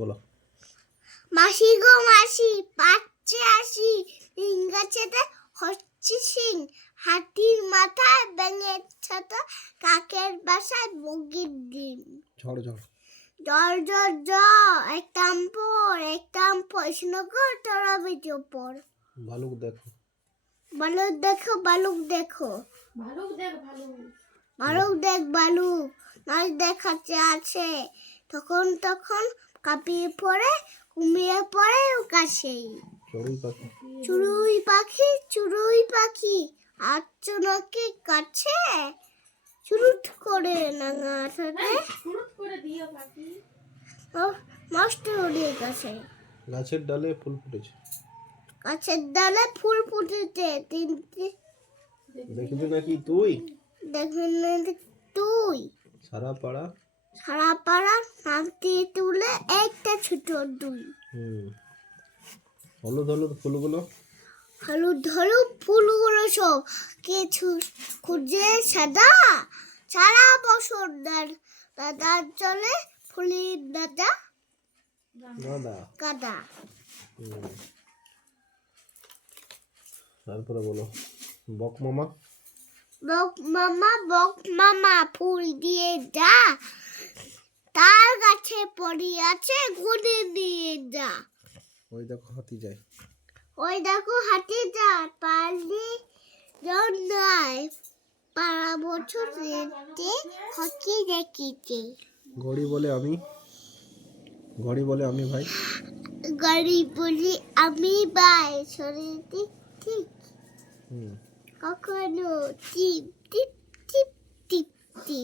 বলো। মাসি গো মাসি, পাচ্ছে আসি, নিম গাছেতে হচ্ছে সিং, হাতির মাথায় ব্যাঙের ছাতা, কাকের বাসায় বগির ডিম। ঝড় ঝড় জ্বর জ্বর জ্বর, একটাম পর স্নোকর তোরা ভিডিও পর। ভালুক দেখো। বালুক দেখো, বালুক দেখো, ভালুক দেখ ভালুক। বালুক দেখ বালুক, নাচ দেখাচ্ছে আছে, তখন তখন কাঁপিয়ে পড়ে, ঘুমিয়ে পড়ে কাছেই। চড়ুই পাখি। চড়ুই পাখি, চড়ুই পাখি, আচ্ছো নাকি কাছে, চুরুট করে নাঙা সাথে ফুরুত করে দিও পাখি। নষ্ট উড়িয়ে গেছে। গাছের ডালে ফুল ফুটেছে। গাছের ডালে ফুল ফুটেছে, তিনটি দেখেছো নাকি তুই? দেখবেন না তুই। সারা পাড়া। সারা পাড়া নামতে তুলে একটা ছোট দুই। হলুদ হলুদ ফুলগুলো। হলুদ হলুদ ফুলগুলো সব কিছু খুঁজে সাদা, সারা বছর দাদার চলে ফুলের দাদা দাদা। কাদা। তারপরে বলো। বক মামা। বক মামা ফুল দিয়ে যা, তার গাছে পড়ে আছে গুনে দিয়ে যা। ওই দেখো হাতি যায়। ওই দেখো হাতি যা, পারলি জন্যায় পাড়া বছর রেতে হকি দেখিছে। ঘড়ি বলে আমি। ঘড়ি বলে আমি ভাই। গাড়ি বলি আমি বাই, শরীরটি ঠিক কখনো টিপ টিপ টিপ টিপ টিপ।